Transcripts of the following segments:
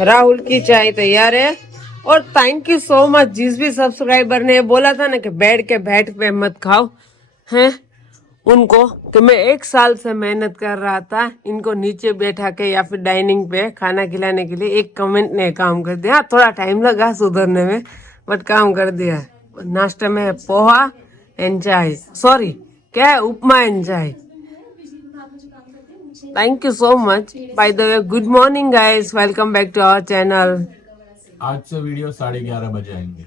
राहुल की चाय तैयार है। और थैंक यू सो मच, जिस भी सब्सक्राइबर ने बोला था ना कि बैठ पे मत खाओ हैं, उनको कि मैं 1 साल से मेहनत कर रहा था इनको नीचे बैठा के या फिर डाइनिंग पे खाना खिलाने के लिए, एक कमेंट ने काम कर दिया। थोड़ा टाइम लगा सुधरने में, बट काम कर दिया। नाश्ते में पोहा एंड चाय, सॉरी क्या है, upma and chai. Thank you so much. By the way, good morning guys, welcome back to our channel. आज से वीडियो 11:30 बजे आएंगे।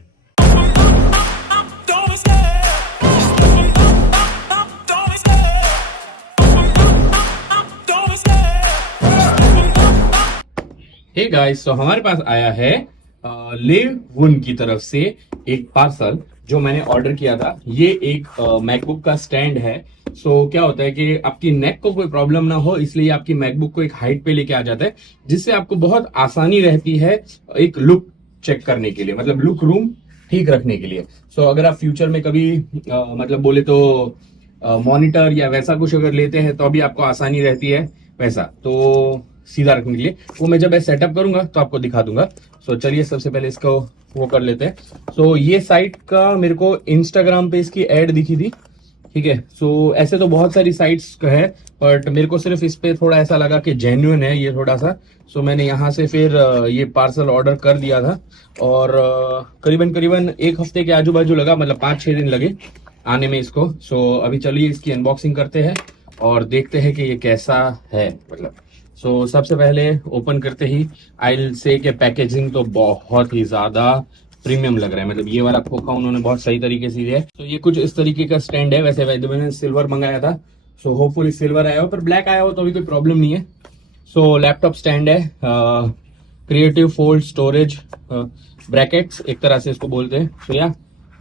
हे गाइस, तो हमारे पास आया है लिव वुन की तरफ से एक पार्सल जो मैंने ऑर्डर किया था। ये एक मैकबुक का स्टैंड है। क्या होता है कि आपकी नेक को कोई प्रॉब्लम ना हो, इसलिए आपकी मैकबुक को एक हाइट पे लेके आ जाता है, जिससे आपको बहुत आसानी रहती है एक लुक चेक करने के लिए, मतलब लुक रूम ठीक रखने के लिए। अगर आप फ्यूचर में कभी मतलब बोले तो मॉनिटर या वैसा कुछ अगर लेते हैं तो अभी आपको आसानी रहती है वैसा, तो सीधा रखने के लिए वो मैं जब सेटअप करूंगा तो आपको दिखा दूंगा। चलिए सबसे पहले इसको वो कर लेते हैं। ये साइट का मेरे को इंस्टाग्राम पे इसकी एड दिखी थी, ठीक है। ऐसे तो बहुत सारी साइट्स है, बट मेरे को सिर्फ इस पे थोड़ा ऐसा लगा कि जेन्युइन है ये थोड़ा सा। मैंने यहाँ से फिर ये पार्सल ऑर्डर कर दिया था, और करीबन करीबन 1 हफ्ते के आजू बाजू लगा, मतलब 5-6 दिन लगे आने में इसको। अभी चलिए इसकी अनबॉक्सिंग करते हैं और देखते हैं कि ये कैसा है। मतलब सबसे पहले ओपन करते ही आई विल से कि पैकेजिंग तो बहुत ही ज्यादा प्रीमियम लग रहा है। मतलब ये वाला खोखा उन्होंने बहुत सही तरीके से दिया है। ये कुछ इस तरीके का स्टैंड है। वैसे मैंने सिल्वर मंगाया था, होपफुली सिल्वर आया हो, पर ब्लैक आया हो तो भी कोई प्रॉब्लम नहीं है। लैपटॉप स्टैंड है, क्रिएटिव फोल्ड स्टोरेज ब्रैकेट्स एक तरह से इसको बोलते हैं। या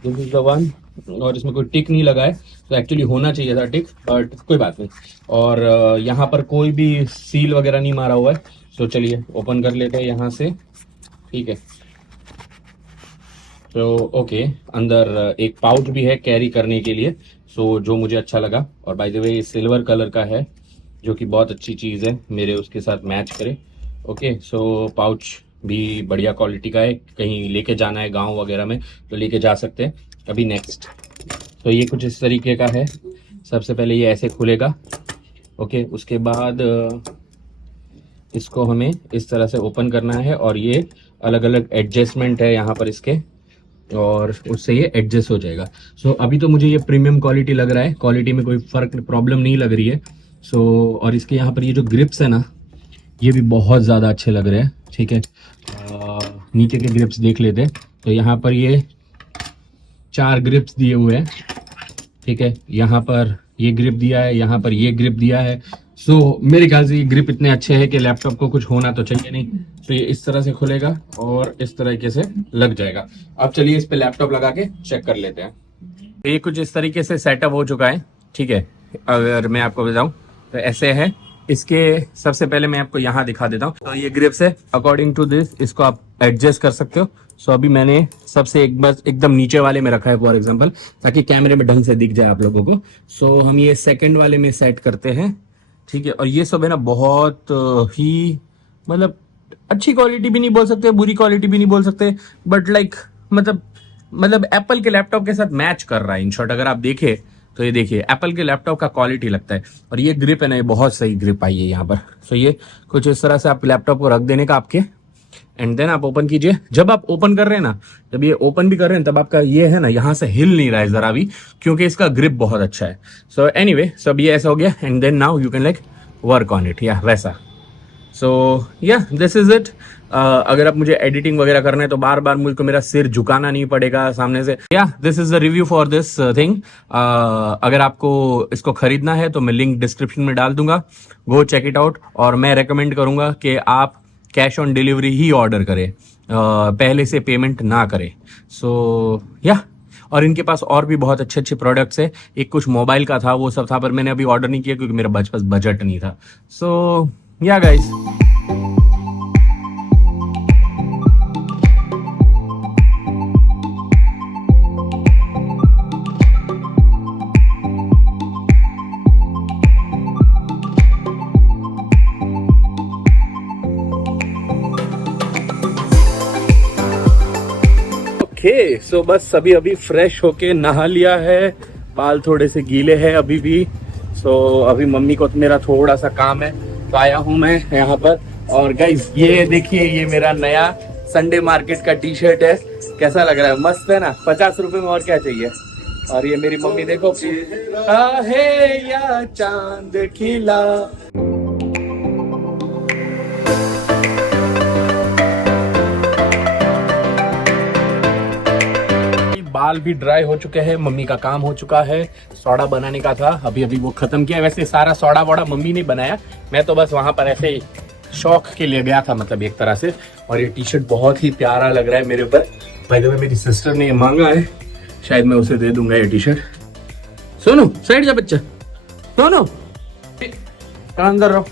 दिस इज द वन, और इसमें कोई टिक नहीं लगा है, तो एक्चुअली होना चाहिए था टिक, बट कोई बात नहीं। और यहाँ पर कोई भी सील वगैरह नहीं मारा हुआ है। चलिए ओपन कर लेते हैं यहाँ से, ठीक है। ओके, अंदर एक पाउच भी है कैरी करने के लिए, जो मुझे अच्छा लगा। और बाय द वे ये सिल्वर कलर का है, जो कि बहुत अच्छी चीज़ है, मेरे उसके साथ मैच करे। ओके, पाउच भी बढ़िया क्वालिटी का है, कहीं लेके जाना है गांव वगैरह में तो लेके जा सकते हैं। अभी नेक्स्ट, ये कुछ इस तरीके का है। सबसे पहले ये ऐसे खुलेगा, ओके। उसके बाद इसको हमें इस तरह से ओपन करना है, और ये अलग अलग एडजस्टमेंट है यहाँ पर इसके, और उससे ये एडजस्ट हो जाएगा। अभी तो मुझे ये प्रीमियम क्वालिटी लग रहा है, क्वालिटी में कोई फर्क प्रॉब्लम नहीं लग रही है। और इसके यहाँ पर ये जो ग्रिप्स है ना, ये भी बहुत ज़्यादा अच्छे लग रहे हैं, ठीक है। नीचे के ग्रिप्स देख लेते हैं। तो यहाँ पर ये 4 ग्रिप्स दिए हुए हैं, ठीक है। यहाँ पर ये ग्रिप दिया है, यहाँ पर ये ग्रिप दिया है। मेरे ख्याल से ये ग्रिप इतने अच्छे हैं कि लैपटॉप को कुछ होना तो चाहिए नहीं। ये इस तरह से खुलेगा और इस तरीके से लग जाएगा। अब चलिए इस पे लैपटॉप लगा के चेक कर लेते हैं। ये कुछ इस तरीके से सेटअप हो चुका है, ठीक है। अगर मैं आपको बताऊं तो ऐसे है। इसके सबसे पहले मैं आपको यहाँ दिखा देता हूँ। तो ये ग्रिप्स है, अकॉर्डिंग टू दिस इसको आप एडजस्ट कर सकते हो। अभी मैंने सबसे एकदम नीचे वाले में रखा है फॉर एग्जांपल, ताकि कैमरे में ढंग से दिख जाए आप लोगों को। हम ये सेकंड वाले में सेट करते हैं, ठीक है। और ये सब है ना बहुत ही, मतलब अच्छी क्वालिटी भी नहीं बोल सकते, बुरी क्वालिटी भी नहीं बोल सकते, बट लाइक मतलब एप्पल के लैपटॉप के साथ मैच कर रहा है। इन शॉर्ट अगर आप देखें तो ये देखिए एप्पल के लैपटॉप का क्वालिटी लगता है। और ये ग्रिप है ना, ये बहुत सही ग्रिप आई है यहाँ पर। ये कुछ इस तरह से आप लैपटॉप को रख देने का आपके, एंड देन आप ओपन कीजिए। जब आप ओपन कर रहे हैं ना, जब ये ओपन भी कर रहे हैं, तब आपका ये है ना यहाँ से हिल नहीं रहा है जरा भी, क्योंकि इसका ग्रिप बहुत अच्छा है। एनीवे, सब ये ऐसा हो गया, and then now you can like work on it, या वैसा। This is it. अगर आप मुझे एडिटिंग वगैरह करना है तो बार बार मुझको मेरा सिर झुकाना नहीं पड़ेगा सामने से। This is the review for this thing. अगर आपको इसको खरीदना है तो मैं लिंक डिस्क्रिप्शन में डाल दूंगा, गो चेक इट आउट। और मैं रेकमेंड करूंगा कि आप cash on delivery he order करें, पहले से पेमेंट ना करें। और इनके पास और भी बहुत अच्छे अच्छे प्रोडक्ट्स है। एक कुछ मोबाइल का था, वो सब था, पर मैंने अभी ऑर्डर नहीं किया क्योंकि मेरा पास बजट नहीं था। गाइस, ओके सो बस अभी फ्रेश होके नहा लिया है, बाल थोड़े से गीले हैं अभी भी। सो अभी मम्मी को मेरा थोड़ा सा काम है तो आया हूँ मैं यहाँ पर। और गाइस ये देखिए, ये मेरा नया संडे मार्केट का टी शर्ट है, कैसा लग रहा है? मस्त है ना, 50 रुपए में और क्या चाहिए। और ये मेरी मम्मी देखो, है या चांद खिला। बाल भी ड्राई हो चुके हैं, मम्मी का काम हो चुका है। सोडा बनाने का था, अभी वो खत्म किया। वैसे सारा सोडा वोडा मम्मी ने बनाया, मैं तो बस वहां पर ऐसे ही शौक के लिए गया था, मतलब एक तरह से। और ये टी शर्ट बहुत ही प्यारा लग रहा है मेरे ऊपर। बाय द वे मेरी सिस्टर ने ये मांगा है, शायद मैं उसे दे दूंगा ये टी शर्ट। सोनू साइड जा बच्चा, सोनू अंदर रहो,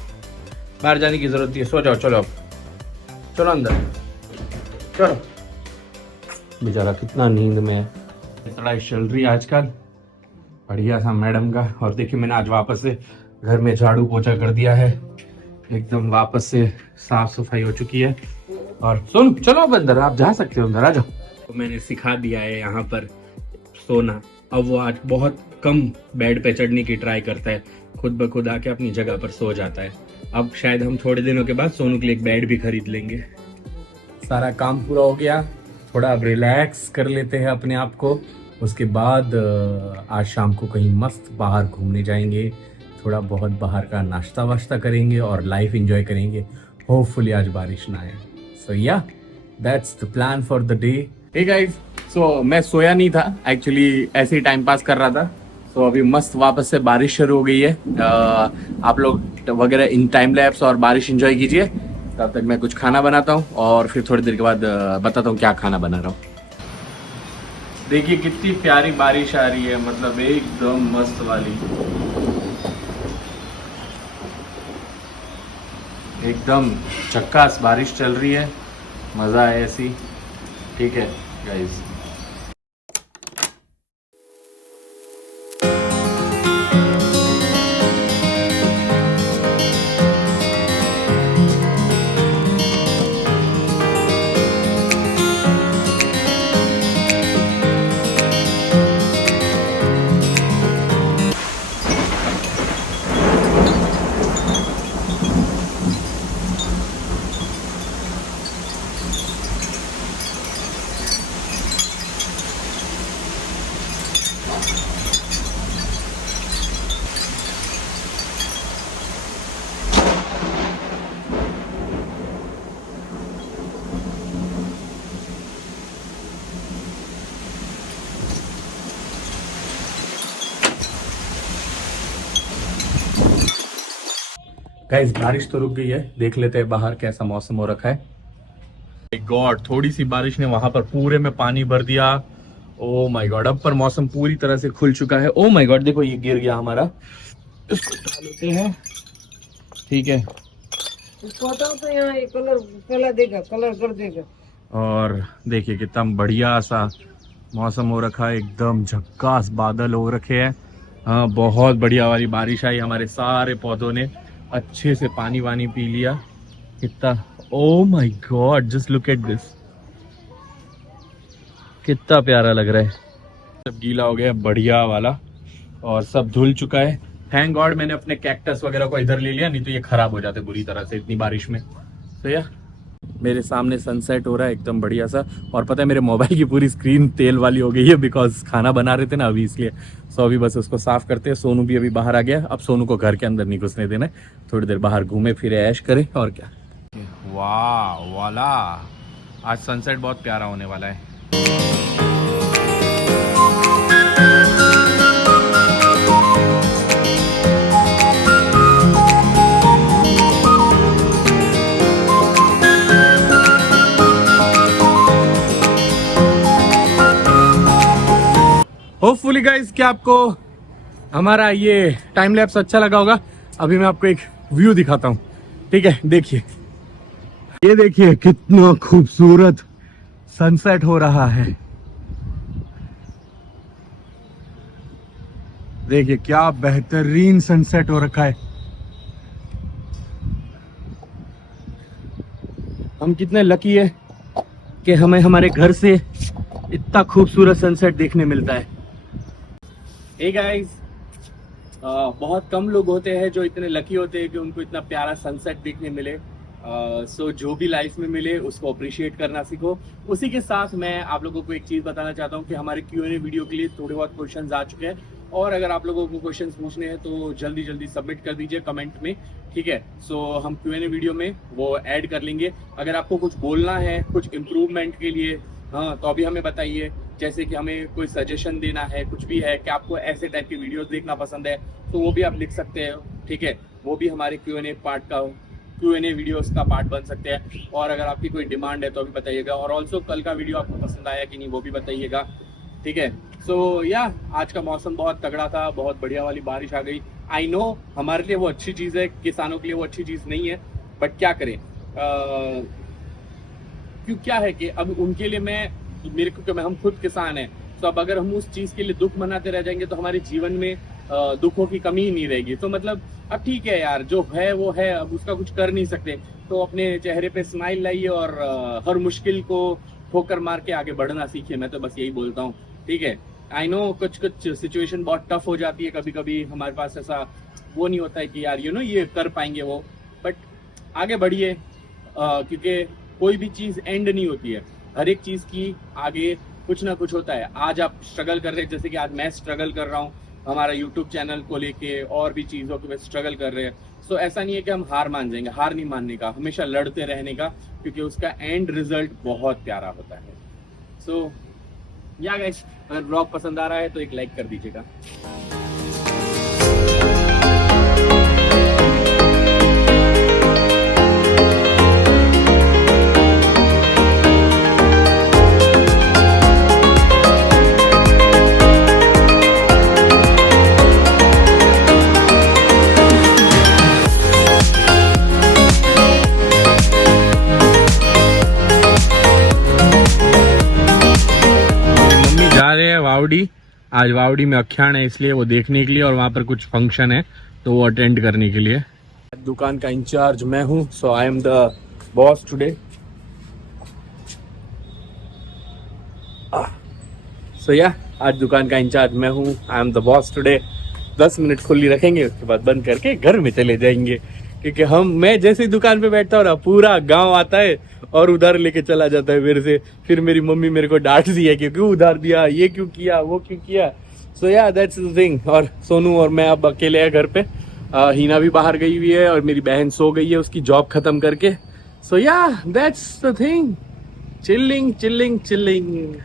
बाहर जाने की जरूरत नहीं है, सो जाओ। चलो अब चलो अंदर चलो। बेचारा कितना नींद में है, लड़ाई चल रही है आजकल बढ़िया सा मैडम का। और देखिए मैंने आज वापस से घर में झाड़ू पोछा कर दिया है, एकदम वापस से साफ सफाई हो चुकी है। और सुन चलो अब अंदर, आप जा सकते हो अंदर, आ जाओ। तो मैंने सिखा दिया है यहाँ पर सोना। अब वो आज बहुत कम बेड पे चढ़ने की ट्राई करता है, खुद ब खुद आके अपनी जगह पर सो जाता है। अब शायद हम थोड़े दिनों के बाद सोनू के लिए एक बेड भी खरीद लेंगे। सारा काम पूरा हो गया, थोड़ा अब रिलैक्स कर लेते हैं अपने आप को। उसके बाद आज शाम को कहीं मस्त बाहर घूमने जाएंगे, थोड़ा बहुत बाहर का नाश्ता वाश्ता करेंगे और लाइफ एंजॉय करेंगे। होपफुली आज बारिश ना आए। So yeah that's the plan for the day. Hey guys, so मैं सोया नहीं था एक्चुअली, ऐसे ही टाइम पास कर रहा था। तो अभी मस्त वापस से बारिश शुरू हो गई है। आप लोग वगैरह इन टाइम लैप्स और बारिश एंजॉय कीजिए, तब तक मैं कुछ खाना बनाता हूँ और फिर थोड़ी देर के बाद बताता हूँ क्या खाना बना रहा हूँ। देखिए कितनी प्यारी बारिश आ रही है, मतलब एकदम मस्त वाली, एकदम झक्कास बारिश चल रही है, मजा है ऐसी। ठीक है गाइस, गाइस बारिश तो रुक गई है, देख लेते हैं बाहर कैसा मौसम हो रखा है। गॉड, थोड़ी सी बारिश ने वहां पर पूरे में पानी भर दिया। ओ माय गॉड, अब पर मौसम पूरी तरह से खुल चुका है। ओ माय गॉड, देखो ये गिर गया हमारा, इसको उठा लेते हैं। ठीक है, तो यहाँ ये कलर देगा, कलर कर देगा। और देखिए कितना बढ़िया सा मौसम हो रखा है, एकदम झक्कास बादल हो रखे हैं। हाँ, बहुत बढ़िया वाली बारिश आई, हमारे सारे पौधों ने अच्छे से पानी वानी पी लिया। कितना, oh my God, just look at this, कितना प्यारा लग रहा है। सब गीला हो गया बढ़िया वाला और सब धुल चुका है। थैंक गॉड मैंने अपने कैक्टस वगैरह को इधर ले लिया, नहीं तो ये खराब हो जाते बुरी तरह से इतनी बारिश में। तो यार मेरे सामने सनसेट हो रहा है एकदम बढ़िया सा। और पता है मेरे मोबाइल की पूरी स्क्रीन तेल वाली हो गई है, बिकॉज खाना बना रहे थे ना अभी, इसलिए। सो अभी बस उसको साफ करते हैं। सोनू भी अभी बाहर आ गया, अब सोनू को घर के अंदर नहीं घुसने देना है, थोड़ी देर बाहर घूमे फिरे ऐश करे और क्या। वाह वाला, आज सनसेट बहुत प्यारा होने वाला है। होपफुली गाइस क्या आपको हमारा ये टाइम लैप्स अच्छा लगा होगा। अभी मैं आपको एक व्यू दिखाता हूँ, ठीक है। देखिए, ये देखिए कितना खूबसूरत सनसेट हो रहा है। देखिए क्या बेहतरीन सनसेट हो रखा है। हम कितने लकी है कि हमें हमारे घर से इतना खूबसूरत सनसेट देखने मिलता है। हे गाइस, बहुत कम लोग होते हैं जो इतने लकी होते हैं कि उनको इतना प्यारा सनसेट देखने मिले। सो जो भी लाइफ में मिले उसको अप्रिशिएट करना सीखो। उसी के साथ मैं आप लोगों को एक चीज़ बताना चाहता हूँ कि हमारे Q&A वीडियो के लिए थोड़े बहुत क्वेश्चंस आ चुके हैं, और अगर आप लोगों को क्वेश्चंस पूछने हैं तो जल्दी जल्दी सबमिट कर दीजिए कमेंट में, ठीक है। सो हम Q&A वीडियो में वो ऐड कर लेंगे। अगर आपको कुछ बोलना है कुछ इम्प्रूवमेंट के लिए, हाँ, तो अभी हमें बताइए। जैसे कि हमें कोई सजेशन देना है, कुछ भी है कि आपको ऐसे टाइप की वीडियोस देखना पसंद है, तो वो भी आप लिख सकते हैं, ठीक है। वो भी हमारे Q&A वीडियोस का पार्ट बन सकते हैं। और अगर आपकी कोई डिमांड है तो भी बताइएगा, और ऑल्सो कल का वीडियो आपको पसंद आया कि नहीं वो भी बताइएगा, ठीक है। सो या आज का मौसम बहुत तगड़ा था, बहुत बढ़िया वाली बारिश आ गई। आई नो हमारे लिए वो अच्छी चीज़ है, किसानों के लिए वो अच्छी चीज़ नहीं है, बट क्या करें। क्यों क्या है कि अब उनके लिए मेरे को हम खुद किसान हैं, तो अब अगर हम उस चीज़ के लिए दुख मनाते रह जाएंगे तो हमारे जीवन में दुखों की कमी ही नहीं रहेगी। तो मतलब अब ठीक है यार, जो है वो है, अब उसका कुछ कर नहीं सकते। तो अपने चेहरे पे स्माइल लाइए और हर मुश्किल को ठोकर मार के आगे बढ़ना सीखिए। मैं तो बस यही बोलता हूँ, ठीक है। आई नो कुछ सिचुएशन बहुत टफ हो जाती है, कभी कभी हमारे पास ऐसा वो नहीं होता है कि यार ये कर पाएंगे वो, बट आगे बढ़िए, क्योंकि कोई भी चीज़ एंड नहीं होती है। हर एक चीज़ की आगे कुछ ना कुछ होता है। आज आप स्ट्रगल कर रहे हैं, जैसे कि आज मैं स्ट्रगल कर रहा हूँ हमारा यूट्यूब चैनल को लेके, और भी चीज़ों के स्ट्रगल कर रहे हैं। सो ऐसा नहीं है कि हम हार मान जाएंगे, हार नहीं मानने का, हमेशा लड़ते रहने का, क्योंकि उसका एंड रिजल्ट बहुत प्यारा होता है। सो या गाइस, अगर ब्लॉग पसंद आ रहा है तो एक लाइक कर दीजिएगा। जा रहे हैं वावड़ी। आज वावड़ी में अख्यान है, इसलिए वो देखने के लिए, और वहाँ पर कुछ फंक्शन है तो वो अटेंड करने के लिए। दुकान का इंचार्ज मैं हूँ, so I am the boss today. So yeah आज दुकान का इंचार्ज मैं हूँ, I am the boss today. 10 minute खुली रखेंगे, उसके बाद बंद करके घर में चले जाएंगे, क्योंकि मैं जैसे ही दुकान पे बैठता हूँ ना, पूरा गांव आता है और उधार लेके चला जाता है मेरे से। फिर मेरी मम्मी मेरे को डांटती है कि क्यों उधार दिया, ये क्यों किया, वो क्यों किया। सो या दैट्स द थिंग। और सोनू और मैं अब अकेले हैं घर पे। हीना भी बाहर गई हुई है और मेरी बहन सो गई है उसकी जॉब खत्म करके। सो या दैट्स द थिंग, चिल्लिंग चिल्लिंग चिल्लिंग।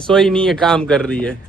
सोई नहीं है, काम कर रही है।